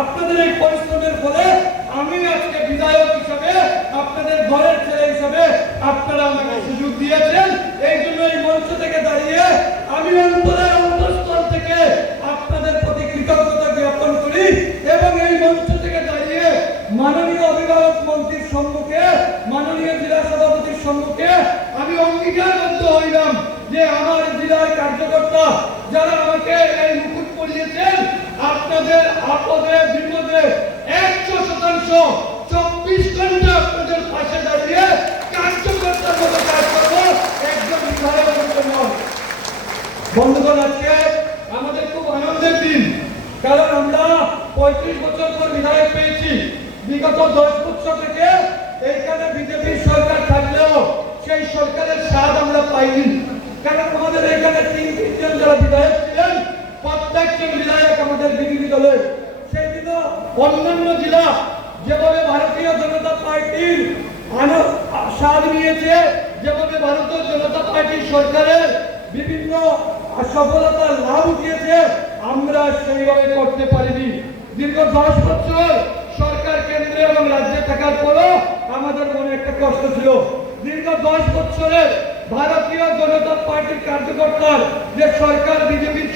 আপনাদের এই পরিশ্রমের ফলে আমি আজকে বিধায়ক হিসাবে, আপনাদের ঘরের ছেলে হিসাবে আপনারা আমাকে সুযোগ দিয়েছেন। এই জন্য এই মঞ্চ থেকে দাঁড়িয়ে আমি অন্তরের অন্তঃস্থল থেকে আপনাদের প্রতি কৃতজ্ঞতা জ্ঞাপন করি এবং এই মঞ্চ থেকে দাঁড়িয়ে মাননীয় অভিভাবক মন্ত্রীর সম্মুখে, মাননীয় জেলা সভাপতির সম্মুখে আমি অঙ্গীকারবদ্ধ হইলাম যে আমার জেলার কার্যকর্তা যারা আমাকে এই মুকুট পরিয়েছেন, আপনাদের আপদে বিপদে 100% 24 ঘন্টা আপনাদের পাশে দাঁড়িয়ে কার্যকর্তার মতো কাজ করবো, একজন বিধায়কের জন্য। বন্ধুগণ, আজকে আমাদের খুব আনন্দের দিন, কারণ আমরা 35 বছর পর বিধায়ক পেয়েছি। বিগত 10 বছর থেকে এইখানে বিজেপির সরকার থাকলেও সেই সরকারের স্বাদ আমরা পাইনি, কারণ আমাদের এখানে 3-3 যারা বিধায়ক ছিলেন, প্রত্যেকজন বিধায়ক আমাদের বিরোধী দলের। সেই দিন অন্যান্য জেলা যেভাবে ভারতীয় জনতা পার্টির স্বাদ নিয়েছে, যেভাবে ভারতীয় জনতা পার্টির সরকারের বিভিন্ন সফলতার লাভ উঠিয়েছে, আমরা সেইভাবে করতে পারিনি। দীর্ঘ 10 বছর সরকার কেন্দ্রে এবং রাজ্যে থাকার পরও আমাদের মনে একটা কষ্ট ছিল। দীর্ঘ 10 বছরের ভারতীয় জনতা পার্টির কার্যকর্তার যে সরকার, বিজেপির